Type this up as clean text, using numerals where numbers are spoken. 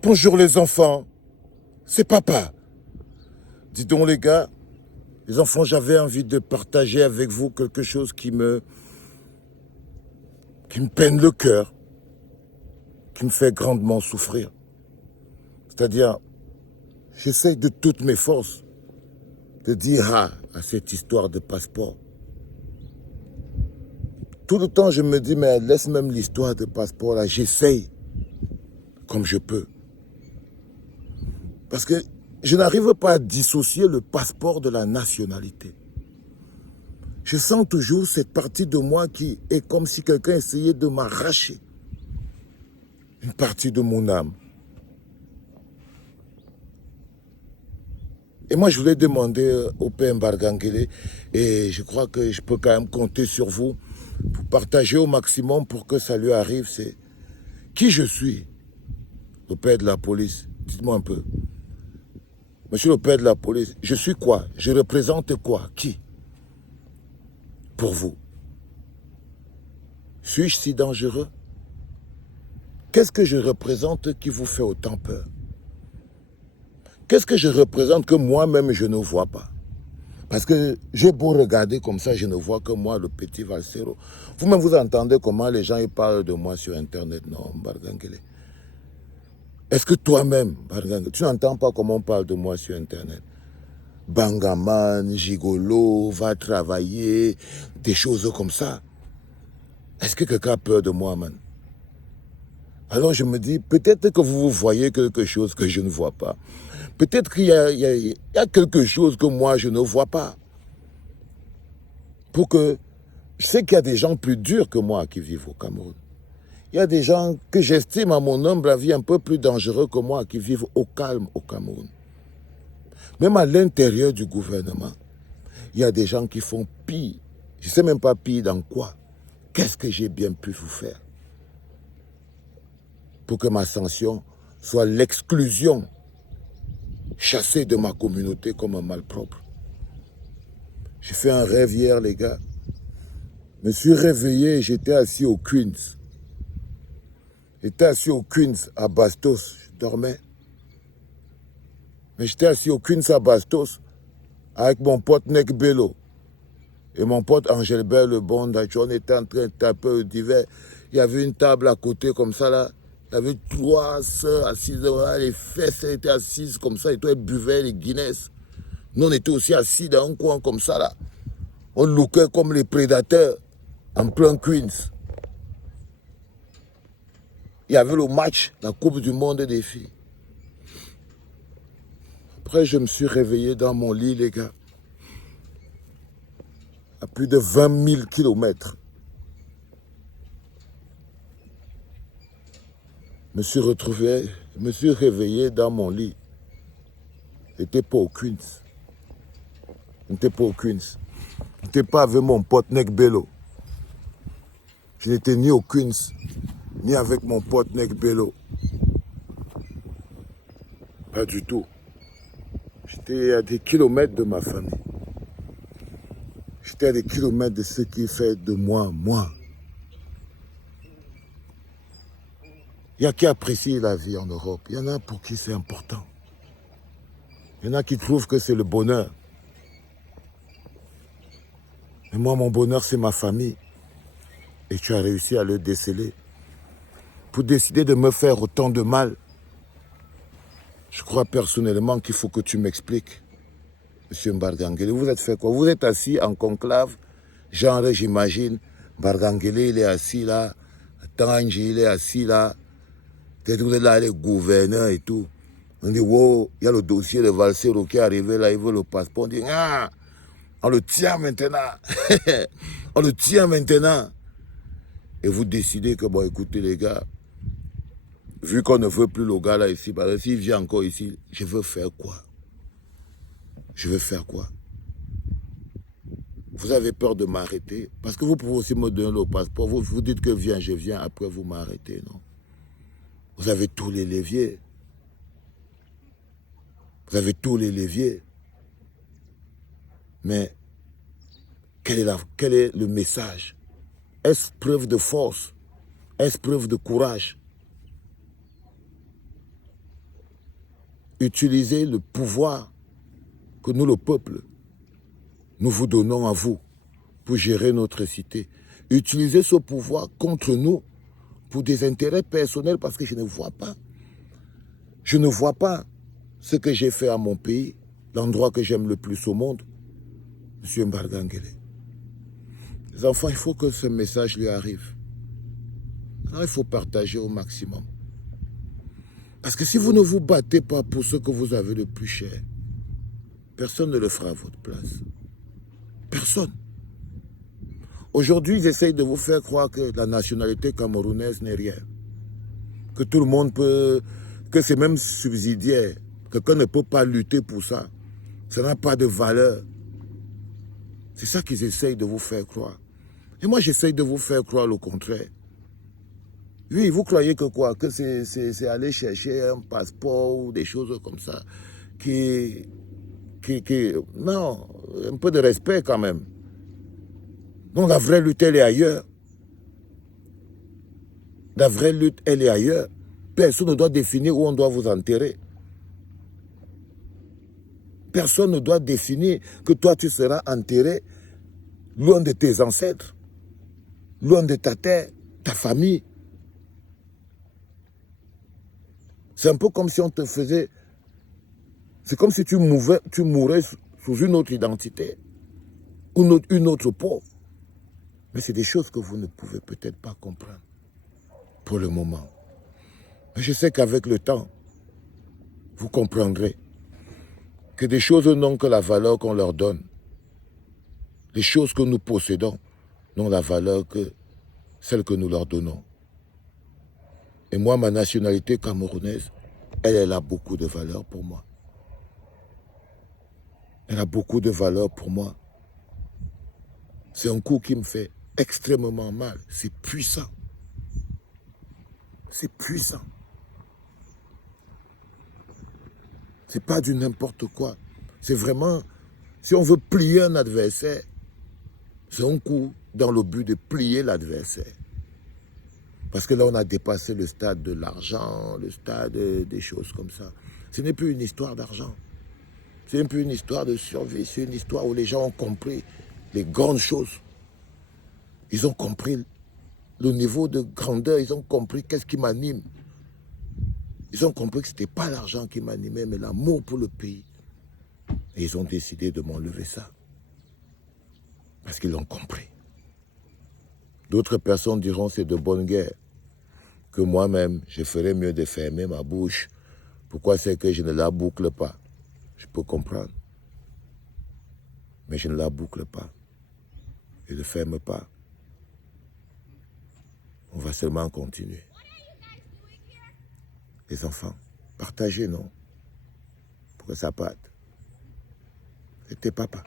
Bonjour les enfants, c'est papa. Dis donc les gars, les enfants, j'avais envie de partager avec vous quelque chose qui me peine le cœur, qui me fait grandement souffrir. C'est-à-dire, j'essaye de toutes mes forces de dire à cette histoire de passeport. Tout le temps, je me dis, mais laisse même l'histoire de passeport là, j'essaye comme je peux. Parce que je n'arrive pas à dissocier le passeport de la nationalité. Je sens toujours cette partie de moi qui est comme si quelqu'un essayait de m'arracher une partie de mon âme. Et moi, je voulais demander au père Mbargangele, et je crois que je peux quand même compter sur vous pour partager au maximum pour que ça lui arrive, c'est qui je suis, le père de la police. Dites-moi un peu. Monsieur le père de la police, je suis quoi? Je représente quoi? Qui? Pour vous. Suis-je si dangereux? Qu'est-ce que je représente qui vous fait autant peur? Qu'est-ce que je représente que moi-même je ne vois pas? Parce que j'ai beau regarder comme ça, je ne vois que moi, le petit Valsero. Vous-même, vous entendez comment les gens ils parlent de moi sur Internet, non, Mbargangele? Est-ce que toi-même, Mbargangele, tu n'entends pas comment on parle de moi sur Internet? Bangaman, gigolo, va travailler, des choses comme ça. Est-ce que quelqu'un a peur de moi, man? Alors je me dis, peut-être que vous voyez quelque chose que je ne vois pas. Peut-être qu'il y a quelque chose que moi je ne vois pas. Pour que... Je sais qu'il y a des gens plus durs que moi qui vivent au Cameroun. Il y a des gens que j'estime à mon humble avis un peu plus dangereux que moi qui vivent au calme au Cameroun. Même à l'intérieur du gouvernement, il y a des gens qui font pire. Je ne sais même pas pire dans quoi. Qu'est-ce que j'ai bien pu vous faire pour que ma sanction soit l'exclusion, chassée de ma communauté comme un malpropre? J'ai fait un rêve hier, les gars. Je me suis réveillé et j'étais assis au Queens. J'étais assis au Queens à Bastos. Je dormais. Mais j'étais assis au Queens à Bastos avec mon pote Nek Bello et mon pote Angelbert Le Bon. On était en train de taper au divan. Il y avait une table à côté comme ça là. Il y avait 3 sœurs assises là. Les fesses étaient assises comme ça. Et toi, elles buvaient les Guinness. Nous, on était aussi assis dans un coin comme ça là. On lookait comme les prédateurs en plein Queens. Il y avait le match, la Coupe du Monde des filles. Après, je me suis réveillé dans mon lit, les gars. À plus de 20 000 kilomètres. Je me suis réveillé dans mon lit. Je n'étais pas au Queens. Je n'étais pas au Queens. Je n'étais pas avec mon pote Nek Bello. Je n'étais ni au Queens, ni avec mon pote Nek Bello. Pas du tout. J'étais à des kilomètres de ma famille. J'étais à des kilomètres de ce qui fait de moi, moi. Il y a qui apprécient la vie en Europe. Il y en a pour qui c'est important. Il y en a qui trouvent que c'est le bonheur. Mais moi, mon bonheur, c'est ma famille. Et tu as réussi à le déceler. Pour décider de me faire autant de mal, je crois personnellement qu'il faut que tu m'expliques. Monsieur Mbargangele, vous êtes fait quoi? Vous êtes assis en conclave, genre j'imagine, Mbargangele il est assis là, Tangi il est assis là, peut-être vous êtes là les gouverneurs et tout. On dit, wow, il y a le dossier de Valsero qui est arrivé là, il veut le passeport. On dit, ah, on le tient maintenant. On le tient maintenant. Et vous décidez que, bon, écoutez les gars, vu qu'on ne veut plus le gars là ici, parce que s'il vient encore ici, je veux faire quoi? Je veux faire quoi? Vous avez peur de m'arrêter? Parce que vous pouvez aussi me donner le passeport. Vous dites que viens, je viens, après vous m'arrêtez, non? Vous avez tous les leviers. Vous avez tous les leviers. Mais quel est le message? Est-ce preuve de force? Est-ce preuve de courage? Utilisez le pouvoir que nous, le peuple, nous vous donnons à vous pour gérer notre cité. Utilisez ce pouvoir contre nous pour des intérêts personnels parce que je ne vois pas. Je ne vois pas ce que j'ai fait à mon pays, l'endroit que j'aime le plus au monde, M. Mbargangele. Les enfants, il faut que ce message lui arrive. Alors, il faut partager au maximum. Parce que si vous ne vous battez pas pour ce que vous avez de plus cher, personne ne le fera à votre place. Personne. Aujourd'hui, ils essayent de vous faire croire que la nationalité camerounaise n'est rien. Que tout le monde peut... que c'est même subsidiaire. Quelqu'un ne peut pas lutter pour ça. Ça n'a pas de valeur. C'est ça qu'ils essayent de vous faire croire. Et moi, j'essaye de vous faire croire le contraire. Oui, vous croyez que quoi? Que c'est aller chercher un passeport ou des choses comme ça non, un peu de respect quand même. Donc la vraie lutte, elle est ailleurs. La vraie lutte, elle est ailleurs. Personne ne doit définir où on doit vous enterrer. Personne ne doit définir que toi, tu seras enterré loin de tes ancêtres, loin de ta terre, ta famille. C'est un peu comme si on te faisait... C'est comme si tu mourais sous une autre identité, une autre peau. Mais c'est des choses que vous ne pouvez peut-être pas comprendre pour le moment. Mais je sais qu'avec le temps, vous comprendrez que des choses n'ont que la valeur qu'on leur donne. Les choses que nous possédons n'ont la valeur que celle que nous leur donnons. Et moi, ma nationalité camerounaise, elle a beaucoup de valeur pour moi. Elle a beaucoup de valeur pour moi. C'est un coup qui me fait extrêmement mal. C'est puissant. C'est puissant. C'est pas du n'importe quoi. C'est vraiment, si on veut plier un adversaire, c'est un coup dans le but de plier l'adversaire. Parce que là, on a dépassé le stade de l'argent, le stade des choses comme ça. Ce n'est plus une histoire d'argent. Ce n'est plus une histoire de survie. C'est une histoire où les gens ont compris les grandes choses. Ils ont compris le niveau de grandeur. Ils ont compris qu'est-ce qui m'anime. Ils ont compris que ce n'était pas l'argent qui m'animait, mais l'amour pour le pays. Et ils ont décidé de m'enlever ça. Parce qu'ils l'ont compris. D'autres personnes diront c'est de bonne guerre. Que moi-même, je ferais mieux de fermer ma bouche. Pourquoi c'est que je ne la boucle pas? Je peux comprendre. Mais je ne la boucle pas. Je ne ferme pas. On va seulement continuer. Les enfants, partagez, non? Pour que ça parte. C'était papa.